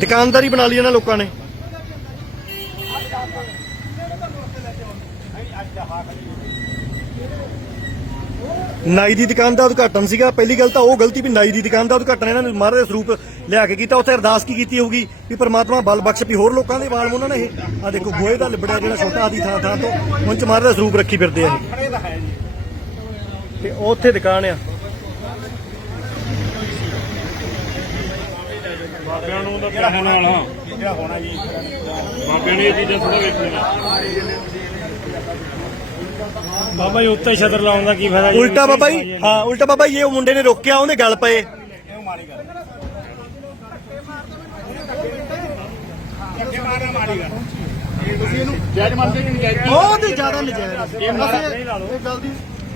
ਦੁਕਾਨਦਾਰੀ ਬਣਾ ਲਈ ਇਹਨਾਂ ਲੋਕਾਂ ਨੇ। ਨਾਈ ਦੀ ਦੁਕਾਨ ਦਾ ਉਦਘਾਟਨ ਸੀਗਾ। ਪਹਿਲੀ ਗੱਲ ਤਾਂ ਉਹ ਗਲਤੀ ਵੀ ਨਾਈ ਦੀ ਦੁਕਾਨ ਦਾ ਉਦਘਾਟਨ ਇਹਨਾਂ ਨੇ ਮਹਾਰਾਜ ਦੇ ਸਰੂਪ ਲਿਆ ਕੇ ਕੀਤਾ। ਉੱਥੇ ਅਰਦਾਸ ਕੀ ਕੀਤੀ ਹੋਊਗੀ ਵੀ ਪ੍ਰਮਾਤਮਾ ਬਲ ਬਖਸ਼ ਵੀ ਹੋਰ ਲੋਕਾਂ ਦੇ ਵਾਲ ਉਹਨਾਂ ਨੇ ਇਹ। ਆ ਦੇਖੋ, ਗੋਹੇ ਦਾ ਲਿਬੜਿਆ ਜਿਹੜਾ ਛੋਟਾ ਆਦੀ ਥਾਂ ਥਾਂ ਤੋਂ ਉਹਨਾਂ ਚ ਮਹਾਰਾਜ ਦਾ ਸਰੂਪ ਰੱਖੀ ਫਿਰਦੇ ਆ ਇਹ। ਤੇ ਉਹ ਉੱਥੇ ਦੁਕਾਨ ਆ। ਬਾਬਿਆਂ ਨੂੰ ਤਾਂ ਕਿਹੜਾ ਹੋਣਾ ਵਾਲਾ ਜਿਹੜਾ ਹੋਣਾ ਜੀ ਬਾਬਿਆਂ ਨੇ ਇਹ ਚੀਜ਼ਾਂ ਥੋੜਾ ਵੇਖਣੀਆਂ। ਬਾਬਾ ਜੀ ਉੱਤੇ ਛਤਰ ਲਾਉਣ ਦਾ ਕੀ ਫਾਇਦਾ ਜੀ? ਉਲਟਾ ਬਾਬਾ ਜੀ ਹਾਂ ਉਲਟਾ ਬਾਬਾ ਜੀ ਇਹ ਉਹ ਮੁੰਡੇ ਨੇ ਰੋਕਿਆ ਉਹਦੇ ਗੱਲ ਪਏ। ਜੈਜ ਮੰਨਦੇ ਕਿ ਨਹੀਂ ਜੈਜ? ਬਹੁਤ ਹੀ ਜ਼ਿਆਦਾ ਨਜਾਇਜ਼। ਇਹ ਮਾਰਾ ਇਹ ਗੱਲ ਦੀ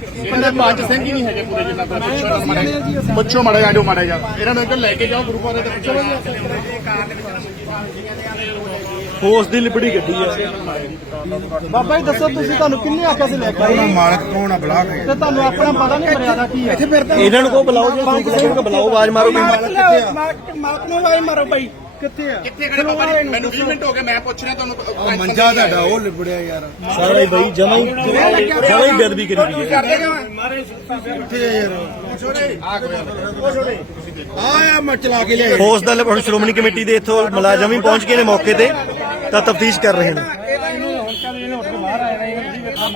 ਇਹਨਾਂ ਦੇ ਪੰਜ ਸਿੰਘ ਹੀ ਨਹੀਂ ਹੈਗੇ ਪੂਰੇ ਜਿੰਨਾ ਦਾ ਪੁੱਛੋ ਮਾੜਾ ਪੁੱਛੋ ਮਾੜਾ ਜਾ ਜੋ ਮਾੜਾ ਜਾ ਇਹਨਾਂ ਨੂੰ ਇੱਧਰ ਲੈ ਕੇ ਜਾਓ ਗੁਰੂ ਘਰ ਦੇ ਪੁੱਛੋ ਫੋਰਸ ਦੀ ਲਿਬੜੀ ਗੱਡੀ ਆ। ਬਾਬਾ ਜੀ ਦੱਸੋ ਤੁਸੀਂ ਤੁਹਾਨੂੰ ਕਿੰਨੇ ਆਖਿਆ ਸੀ ਲੈ ਕੇ ਆਏ ਮਾਲਕ ਕੌਣ ਆ ਬਲਾ ਕੇ। ਤੇ ਤੁਹਾਨੂੰ ਆਪਣਾ ਪਤਾ ਨਹੀਂ ਮਰਿਆਦਾ ਕੀ ਹੈ ਇੱਥੇ ਫਿਰਦਾ ਇਹਨਾਂ ਨੂੰ ਕੋ ਬੁਲਾਓ ਜੇ ਤੁਸੀਂ ਕੋ ਬੁਲਾਓ ਆਵਾਜ਼ ਮਾਰੋ ਵੀ ਮਾਲਕ ਨੂੰ ਵਾਈ ਮਾਰੋ ਬਾਈ। ਕਿੱਥੇ ਆ? ਕਿੱਥੇ ਖੜੇ ਬਾਬਾ ਜੀ? ਮੈਨੂੰ 20 ਮਿੰਟ ਹੋ ਗਏ ਮੈਂ ਪੁੱਛ ਰਿਹਾ ਤੁਹਾਨੂੰ ਉਹ ਮੰਜਾ ਤੁਹਾਡਾ ਉਹ ਲਿਬੜਿਆ ਯਾਰ। ਸਾਰਾ ਹੀ ਬਾਈ ਜਮਾ ਹੀ ਜਮਾ ਹੀ ਬੇਦਬੀ ਕਰੀ ਗਈ ਹੈ? ਕਿੱਥੇ ਆ ਯਾਰ। ਆ ਆ ਮੈਂ ਚਲਾ ਕੇ ਲਿਆ ਫੋਰਸ ਦਾ ਹੁਣ ਸ਼੍ਰੋਮਣੀ ਕਮੇਟੀ ਦੇ ਇੱਥੋਂ ਮੁਲਾਜ਼ਮ ਵੀ ਪਹੁੰਚ ਗਏ ਨੇ ਮੌਕੇ ਤੇ ਤਾਂ ਤਫਤੀਸ਼ ਕਰ ਰਹੇ ਨੇ।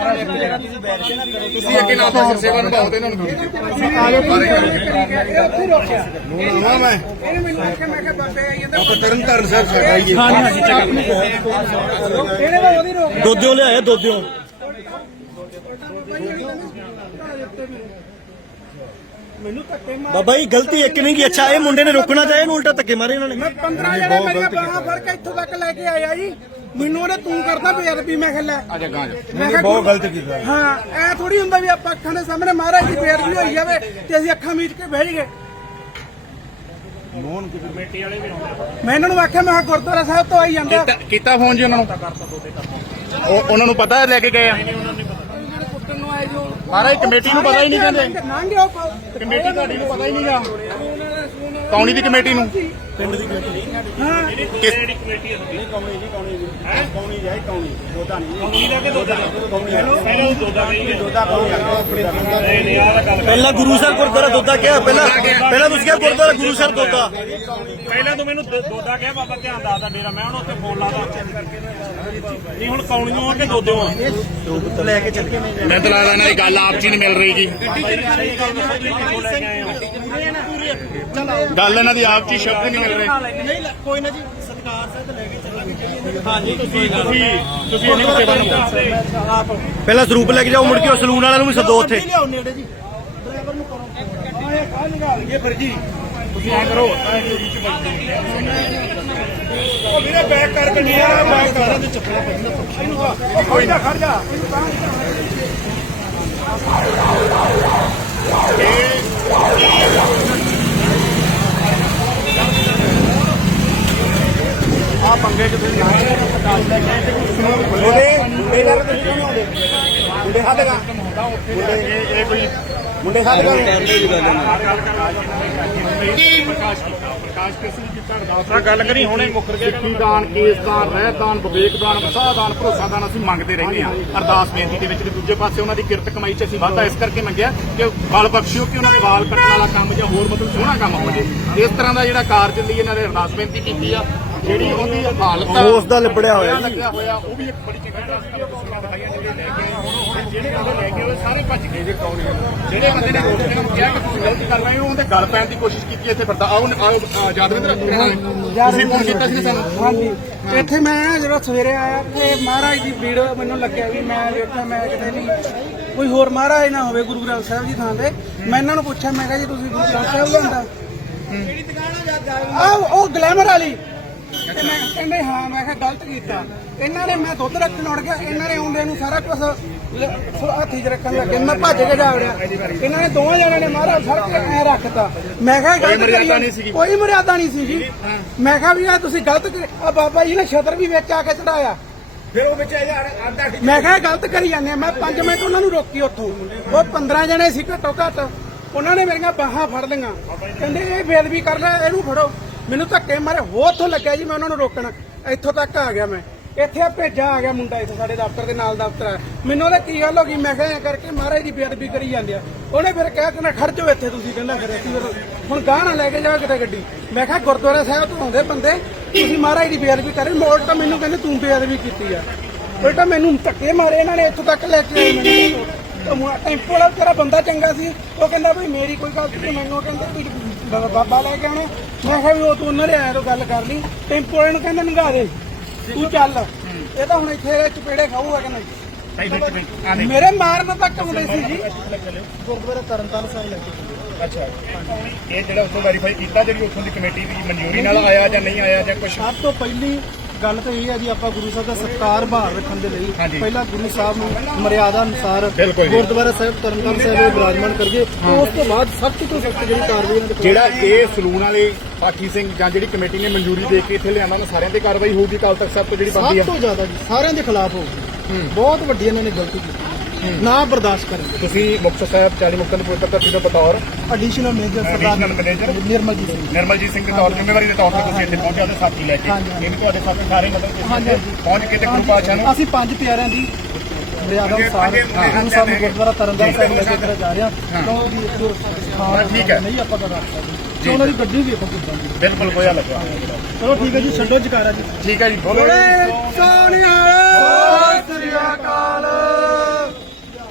ਤੁਸੀਂ ਅੱਗੇ ਨਾ ਤਾਂ ਸੇਵਾ ਨਿਭਾਓ ਤੇ ਇਹਨਾਂ ਨੂੰ ਆਵਾਂ ਮੈਂ। ਇਹਨੇ ਮੈਨੂੰ ਆਖਿਆ ਮੈਂ ਕਿਹਾ ਬਾਬੇ ਆਈ ਜਾਂਦਾ। ਆਪਾਂ ਤਰਨ ਤਾਰਨ ਸਾਹਿਬ ਸਾਡਾ ਹੀ ਹੈ ਇਹਨੇ ਤਾਂ ਉਹਦੀ ਰੋਕ ਦੋਦਿਓ ਲਿਆਇਆ ਦੋਦਿਓ ਮੈਨੂੰ ਧੱਕੇ ਮਾਰ ਬਾਬਾ ਜੀ ਗਲਤੀ ਇੱਕ ਨਹੀਂ ਕੀ ਅੱਛਾ ਇਹ ਮੁੰਡੇ ਨੇ ਰੋਕਣਾ ਚਾਹਿਆ ਇਹਨੂੰ ਉਲਟਾ ਧੱਕੇ ਮਾਰੇ ਇਹਨਾਂ ਨੇ। 15 ਜਣੇ ਮੇਰੀਆਂ ਬਾਹਾਂ ਫੜ ਕੇ ਇੱਥੋਂ ਤੱਕ ਲੈ ਕੇ ਆਇਆ ਜੀ। ਮੈਨੂੰ ਉਹਨੇ ਤੂੰ ਕਰਦਾ ਬੇਅਦਬੀ ਮੈਂ ਕਿਹਾ ਲੈ ਆ ਜਾ ਗਾਂ ਜਾ। ਮੈਂ ਕਿਹਾ ਬਹੁਤ ਗਲਤ ਕੀਤਾ। ਹਾਂ ਐ ਥੋੜੀ ਹੁੰਦਾ ਵੀ ਆਪਾਂ ਅੱਖਾਂ ਦੇ ਸਾਹਮਣੇ ਮਹਾਰਾਜ ਦੀ ਬੇਅਦਬੀ ਹੋਈ ਜਾਵੇ ਤੇ ਅਸੀਂ ਅੱਖਾਂ ਮੀਚ ਕੇ ਬਹਿ ਜਾਈਏ। ਮੈਂ ਇਹਨਾਂ ਨੂੰ ਆਖਿਆ ਮੈਂ ਗੁਰਦੁਆਰਾ ਸਾਹਿਬ ਤੋਂ ਆਈ ਜਾਂਦਾ। ਕੀਤਾ- ਫੋਨ ਜੀ ਉਹਨਾਂ ਨੂੰ? ਉਹ ਉਹਨਾਂ ਨੂੰ ਪਤਾ ਲੈ ਕੇ ਗਏ ਆ? ਮਹਾਰਾਜ ਕਮੇਟੀ ਨੂੰ ਪਤਾ ਹੀ ਨਹੀਂ ਕਹਿੰਦੇ। ਕਮੇਟੀ ਤੁਹਾਡੀ ਨੂੰ ਪਤਾ ਹੀ ਨਹੀਂਗਾ ਕੌਣੀ ਦੀ ਕਮੇਟੀ ਨੂੰ? ਹਾਂ। ਕਿਸ ਪਹਿਲਾਂ ਗੁਰੂ ਸਾਹਿਬ ਗੁਰਦੁਆਰਾ ਦੋਦਾ ਕਿਹਾ ਪਹਿਲਾਂ ਪਹਿਲਾਂ ਤੁਸੀਂ ਕਿਹਾ ਗੁਰਦੁਆਰਾ ਗੁਰੂ ਸਾਹਿਬ ਦੋਦਾ ਪਹਿਲਾਂ ਤੂੰ ਮੈਨੂੰ ਦ- ਦੋਦਾ ਕਿਹਾ ਬਾਬਾ ਧਿਆਨ ਦੱਸਦਾ ਡੇਰਾ। ਮੈਂ ਉਹਨੂੰ ਉੱਥੇ ਫੋਨ ਲਾਦਾ ਨਹੀਂ ਹੁਣ ਕੌਣੀਆਂ ਆ ਕਿ ਦੋਦਿਓ ਆ? ਲੈ ਕੇ ਚੱਲ ਨੇ ਮੈਂ ਤਾਂ ਲੱਗਦਾ ਇਹਨਾਂ ਦੀ ਗੱਲ ਆਪ ਹੀ ਨਹੀਂ ਮਿਲ ਰਹੀ ਜੀ। ਗੱਲ ਇਹਨਾਂ ਦੀ ਆਪ ਚ ਹੀ ਸ਼ਬਦ ਨਹੀਂ ਮਿਲ ਰਹੇ। ਨਹੀਂ ਕੋਈ ਨਾ ਜੀ ਸਤਕਾਰ ਸਾਹਿਬ ਲੈ ਕੇ ਚੱਲਾਂਗੇ ਹਾਂਜੀ ਤੁਸੀਂ ਤੁਸੀਂ ਤੁਸੀਂ ਇਹਨੂੰ ਸੇਵਾ ਨਿਭਾਓ ਪਹਿਲਾਂ ਸਰੂਪ ਲੈ ਕੇ ਜਾਓ ਮੁੜ ਕੇ ਉਹ ਸਲੂਨ ਵਾਲਿਆਂ ਨੂੰ ਵੀ ਸੱਦੋ ਉੱਥੇ। ਲਿਆਓ ਨੇੜੇ ਜੀ ਡਰਾਈਵਰ ਨੂੰ ਕਰੋ। ਆਏ ਕਾਹ ਲਗਾ ਲਈਏ ਫਿਰ ਜੀ। ਤੁਸੀਂ ਐ ਕਰੋ ਉਹ ਵੀਰੇ ਬੈਕ ਕਰ ਕੇ ਨਹੀਂ ਆ ਬੈਕ ਕਰ। ਦੇ ਚੱਪਲਾਂ ਪੈਂਦਾ ਕੋਈ ਨਾ ਖੜ ਜਾ। ਆ ਪੰਗੇ ਚ ਤੁਸੀਂ ਮੁੰਡੇ ਮੁੰਡੇ ਦਾ ਤੁਸੀਂ ਕਿਉਂ ਆਉਂਦੇ? ਮੁੰਡੇ ਸਾਡੇ ਦਾ ਮੁੰਡੇ ਇਹ ਕੋਈ ਮੁੰਡੇ ਸਾਡੇ ਦਾ ਪ੍ਰਕਾਸ਼ ਕਿਸੇ ਦੀ ਕੀਤਾ? ਅਰਦਾਸ ਆ ਗੱਲ ਕਰੀ ਹੁਣੇ ਮੁੱਕਰ ਗਿਆ ਸਿੱਖੀ ਦਾਨ ਕੇਸ ਦਾਨ ਰਹਿਤ ਦਾਨ ਵਿਵੇਕ ਦਾਨ ਵਸਾ ਦਾਨ ਭਰੋਸਾ ਦਾਨ ਅਸੀਂ ਮੰਗਦੇ ਰਹਿੰਦੇ ਹਾਂ। ਅਰਦਾਸ ਬੇਨਤੀ ਦੇ ਵਿੱਚ ਤੇ ਦੂਜੇ ਪਾਸੇ ਉਹਨਾਂ ਦੀ ਕਿਰਤ ਕਮਾਈ 'ਚ ਅਸੀਂ ਵਾਧਾ ਇਸ ਕਰਕੇ ਮੰਗਿਆ ਕਿ ਬਲ ਬਖਸ਼ਿਓ ਕਿ ਉਹਨਾਂ ਦੇ ਵਾਲ ਕੱਟਣ ਵਾਲਾ ਕੰਮ ਜਾਂ ਹੋਰ ਮਤਲਬ ਸੋਹਣਾ ਕੰਮ ਹੋ ਇਸ ਤਰ੍ਹਾਂ ਦਾ ਜਿਹੜਾ ਕਾਰਜ ਲਈ ਇਹਨਾਂ ਨੇ ਅਰਦਾਸ ਬੇਨਤੀ ਕੀਤੀ ਆ ਜਿਹੜੀ ਉਹਦੀ ਹਾਲਤ ਆ ਉਸ ਦਾ ਲਿਬੜਿਆ ਹੋਇਆ ਜੀ। ਲੱਗਿਆ ਹੋਇਆ ਉਹ ਵੀ ਇੱਕ ਬੜੀ ਚੰਗੀ ਤਸਵੀਰਾਂ ਦਿਖਾਈਆਂ ਜਿਹੜੇ ਲੈ ਕੇ ਆਏ ਜਿਹੜੇ ਬੰਦੇ ਲੈ ਕੇ ਆਏ ਸਾਰੇ ਭੱਜ ਗਏ। ਜੇ ਕੌਣ ਜਿਹੜੇ ਬੰਦੇ ਨੇ ਰੋਕ ਕੇ ਕਿਹਾ ਕਿ ਤੁਸੀਂ ਗਲਤੀ ਕਰ ਰਹੇ ਹੋ ਉਹਦੇ ਗਲ ਪੈਣ ਦੀ ਕੋਸ਼ਿਸ਼ ਕੀਤੀ ਇੱਥੇ ਫਿਰਦਾ। ਆਓ ਆਓ ਯਾਦਵਿੰਦਰ ਤੁਸੀਂ ਫੋਨ ਕੀਤਾ ਸੀ ਸਾਨੂੰ? ਹਾਂਜੀ। ਇੱਥੇ ਮੈਂ ਜਦੋਂ ਸਵੇਰੇ ਆਇਆ ਤੇ ਮਹਾਰਾਜ ਦੀ ਭੀੜ ਮੈਨੂੰ ਲੱਗਿਆ ਵੀ ਮੈਂ ਵੇਖਿਆ ਮੈਂ ਕਿਤੇ ਨਹੀਂ ਕੋਈ ਹੋਰ ਮਹਾਰਾਜ ਨਾ ਹੋਵੇ ਗੁਰੂ ਗ੍ਰੰਥ ਸਾਹਿਬ ਜੀ ਥਾਂ ਤੇ। ਮੈਂ ਇਹਨਾਂ ਨੂੰ ਪੁੱਛਿਆ ਮੈਂ ਕਿਹਾ ਜੀ ਤੁਸੀਂ ਗੁਰੂ ਗ੍ਰੰਥ ਸਾਹਿਬ ਲਿਆਂਦਾ ਕਿਹੜੀ ਦੁਕਾਨ ਆ ਉਹ ਗਲੈਮਰ ਵਾਲੀ। ਤੇ ਮੈਂ ਕਹਿੰਦੇ ਹਾਂ ਮੈਂ ਕਿਹਾ ਗਲਤ ਕੀਤਾ। ਇਹਨਾਂ ਨੇ ਮੈਂ ਦੁੱਧ ਰੱਖਣ ਉੜ ਗਿਆ। ਇਹਨਾਂ ਨੇ ਆਉਂਦੇ ਨੂੰ ਸਾਰਾ ਕੁਝ ਹੱਥੀ 'ਚ ਰੱਖਣ ਲੱਗੇ। ਮੈਂ ਭੱਜ ਕੇ ਜਾ ਵੜਿਆ। ਇਹਨਾਂ ਨੇ ਦੋਵਾਂ ਜਣਿਆਂ ਨੇ ਮਾਰਾ ਫੜ ਕੇ ਐ ਰੱਖਤਾ। ਮੈਂ ਕਿਹਾ ਗਲਤ ਕਰੀ ਨਹੀਂ ਸੀਗੀ। ਕੋਈ ਮਰਿਆਦਾ ਨਹੀਂ ਸੀ ਜੀ ਮੈਂ ਕਿਹਾ ਵੀ ਆ ਤੁਸੀਂ ਗਲਤ ਆ ਬਾਬਾ ਜੀ ਨੇ ਛਤਰ ਵੀ ਵਿੱਚ ਆ ਕੇ ਚੜਾਇਆ। ਫਿਰ ਉਹ ਵਿੱਚ ਆਂਦਾ ਮੈਂ ਕਿਹਾ ਗਲਤ ਕਰੀ ਜਾਂਦੇ ਆ। ਮੈਂ 5 ਮਿੰਟ ਉਹਨਾਂ ਨੂੰ ਰੋਕੀ ਉੱਥੋਂ। ਉਹ 15 ਜਣੇ ਸੀ ਘੱਟੋ ਘੱਟ। ਉਹਨਾਂ ਨੇ ਮੇਰੀਆਂ ਬਾਹਾਂ ਫੜ ਲਈਆਂ। ਕਹਿੰਦੇ ਇਹ ਬੇਦਬੀ ਕਰ ਲੈ ਇਹਨੂੰ ਫੜੋ। ਮੈਨੂੰ ਧੱਕੇ ਮਾਰੇ, ਹੋਰ ਉੱਥੋਂ ਲੱਗਿਆ ਜੀ ਮੈਂ ਉਹਨਾਂ ਨੂੰ ਰੋਕਣ। ਇੱਥੋਂ ਤੱਕ ਆ ਗਿਆ ਮੈਂ। ਇੱਥੇ ਭੇਜਾ ਆ ਗਿਆ ਮੁੰਡਾ ਇੱਥੇ ਸਾਡੇ ਦਫ਼ਤਰ ਦੇ ਨਾਲ ਦਫ਼ਤਰ ਆ। ਮੈਨੂੰ ਉਹਦਾ ਕੀ ਗੱਲ ਹੋ ਗਈ? ਮੈਂ ਕਿਹਾ ਐਂ ਕਰਕੇ ਮਹਾਰਾਜ ਦੀ ਬੇਦਬੀ ਕਰੀ ਜਾਂਦੇ ਆ। ਉਹਨੇ ਫਿਰ ਕਿਹਾ ਕਿ ਖੜ ਜਾਓ ਇੱਥੇ ਤੁਸੀਂ, ਕਹਿੰਦਾ ਫਿਰ ਅਸੀਂ ਹੁਣ ਗਾਹ ਨਾ ਲੈ ਕੇ ਜਾਓ ਕਿਤੇ ਗੱਡੀ। ਮੈਂ ਕਿਹਾ ਗੁਰਦੁਆਰਾ ਸਾਹਿਬ ਤੋਂ ਆਉਂਦੇ ਬੰਦੇ, ਤੁਸੀਂ ਮਹਾਰਾਜ ਦੀ ਬੇਅਦਬੀ ਕਰੇ ਮੋੜ ਤਾਂ ਮੈਨੂੰ ਕਹਿੰਦੇ ਤੂੰ ਬੇਅਦਬੀ ਕੀਤੀ ਆ। ਬੇਟਾ ਮੈਨੂੰ ਧੱਕੇ ਮਾਰੇ ਇਹਨਾਂ ਨੇ, ਇੱਥੋਂ ਤੱਕ ਲੈ ਕੇ ਆਏ ਮੈਨੂੰ। ਟੈਂਪੋ ਵਾਲਾ ਤੇਰਾ ਬੰਦਾ ਚੰਗਾ ਸੀ। ਉਹ ਕਹਿੰਦਾ ਵੀ ਮੇਰੀ ਕੋਈ ਗਲਤੀ ਨਹੀਂ, ਮੈਨੂੰ ਕਹਿੰਦਾ ਵੀ ਬਾਬਾ ਲੈ ਕੇ ਆਉਣਾ। ਮੈਂ ਕਿਹਾ ਵੀ ਉਹ ਤੂੰ ਉਹਨਾਂ ਦੇ ਆਇਆ ਤੋਂ ਗੱਲ ਕਰ ਲਈ। ਟੈਂਪੋ ਵਾਲੇ ਨੂੰ ਕਹਿੰਦਾ ਨੰਗਾ ਦੇ। ਤੂੰ ਚੱਲ। ਇਹ ਤਾਂ ਹੁਣ ਇੱਥੇ ਚਪੇੜੇ ਖਾਊਗਾ ਕਿ ਨਹੀਂ? ਮੇਰੇ ਮਾਰਨ ਤੱਕ ਆਉਂਦੇ ਸੀ ਜੀ। ਗੁਰਦੁਆਰਾ ਤਰਨਤਾਰਨ ਸਾਹਿਬ ਲੈ ਕੇ ਅੱਛਾ। ਇਹ ਜਿਹੜਾ ਉੱਥੋਂ ਵੈਰੀਫਾਈ ਕੀਤਾ ਜਿਹੜੀ ਉੱਥੋਂ ਦੀ ਕਮੇਟੀ ਦੀ ਮਨਜ਼ੂਰੀ ਨਾਲ ਆਇਆ ਜਾਂ ਨਹੀਂ ਆਇਆ ਜਾਂ ਕੁਝ ਸਭ ਤੋਂ ਪਹਿਲੀ ਗੱਲ ਤਾਂ ਇਹ ਹੈ ਜੀ ਆਪਾਂ ਗੁਰੂ ਸਾਹਿਬ ਦਾ ਸਤਿਕਾਰ ਬਹਾਲ ਰੱਖਣ ਦੇ ਲਈ। ਪਹਿਲਾਂ ਗੁਰੂ ਸਾਹਿਬ ਨੂੰ ਮਰਿਆਦਾ ਅਨੁਸਾਰ। ਗੁਰਦੁਆਰਾ ਸਾਹਿਬ ਤਰਨਤਾਰਨ ਸਾਹਿਬ ਬਿਰਾਜਮਾਨ ਕਰੀਏ। ਉਸ ਤੋਂ ਬਾਅਦ ਸਖਤ ਤੋਂ ਸਖਤ ਜਿਹੜੀ ਕਾਰਵਾਈ ਦੇ ਜਿਹੜਾ ਇਹ ਸਲੂਨ ਵਾਲੇ ਪਾਠੀ ਸਿੰਘ ਜਾਂ ਜਿਹੜੀ ਕਮੇਟੀ ਨੇ ਮਨਜ਼ੂਰੀ ਦੇ ਕੇ ਇੱਥੇ ਲਿਆਂਦਾ ਉਹਨਾਂ ਸਾਰਿਆਂ ਤੇ ਕਾਰਵਾਈ ਹੋਊਗੀ ਕੱਲ ਤੱਕ ਸਭ ਤੋਂ ਜਿਹੜੀ ਬਣਦੀ ਆ। ਸਭ ਤੋਂ ਜ਼ਿਆਦਾ ਜੀ ਸਾਰਿਆਂ ਦੇ ਖਿਲਾਫ ਹੋਊਗੀ। ਬਹੁਤ ਵੱਡੀ ਇਹਨਾਂ ਨੇ ਗਲਤੀ ਕੀਤੀ। ਨਾ ਬਰਦਾਸ਼ਤ ਕਰਾਂਗੇ ਤੁਸੀਂ ਮੁਕਤਸਰ ਸਾਹਿਬ 40 ਮੁਕਤਾਂ ਦੀ ਪਵਿੱਤਰ ਧਰਤੀ ਤੋਂ ਬਤੌਰ? ਐਡੀਸ਼ਨਲ ਮੇਜਰ ਸਰਦਾਰ Additional manager? ਨਿਰਮਲ ਜੀ ਸਿੰਘ। ਨਿਰਮਲਜੀਤ ਸਿੰਘ ਦੇ ਤੌਰ ਜ਼ਿੰਮੇਵਾਰੀ ਦੇ ਤੌਰ ਤੇ ਤੁਸੀਂ ਇੱਥੇ ਪਹੁੰਚੇ ਉਹਦੇ ਸਾਥੀ ਲੈ ਕੇ। ਇਹ ਵੀ ਤੁਹਾਡੇ ਸਾਥੀ ਸਾਰੇ ਮਤਲਬ ਤੁਸੀਂ ਪਹੁੰਚ ਕੇ ਤੇ ਗੁਰੂ ਪਾਤਸ਼ਾਹ ਨੂੰ ਅਸੀਂ ਪੰਜ ਪਿਆਰਿਆਂ ਦੀ ਮਰਿਆਦਾ ਅਨੁਸਾਰ ਗੁਰੂ ਸਾਹਿਬ ਗੁਰਦੁਆਰਾ ਤਰਨਤਾਰਨ ਸਾਹਿਬ ਲੈ ਕੇ ਜਾ ਰਹੇ ਹਾਂ। ਕਿਉਂਕਿ ਇੱਕ ਹਾਂ, ਠੀਕ ਹੈ। ਨਹੀਂ ਆਪਾਂ ਕਰ ਸਕਦੇ। ਤੇ ਉਹਨਾਂ ਦੀ ਗੱਡੀ ਵੀ ਆਪਾਂ ਕਿੱਦਾਂ ਦੀ ਬਿਲਕੁਲ ਹੋਇਆ ਲੱਗਾ ਚਲੋ ਠੀਕ ਹੈ ਜੀ ਛੱਡੋ ਜਕਾਰਾ ਜੀ। ਠੀਕ ਹੈ ਜੀ ਬੋਲੋ।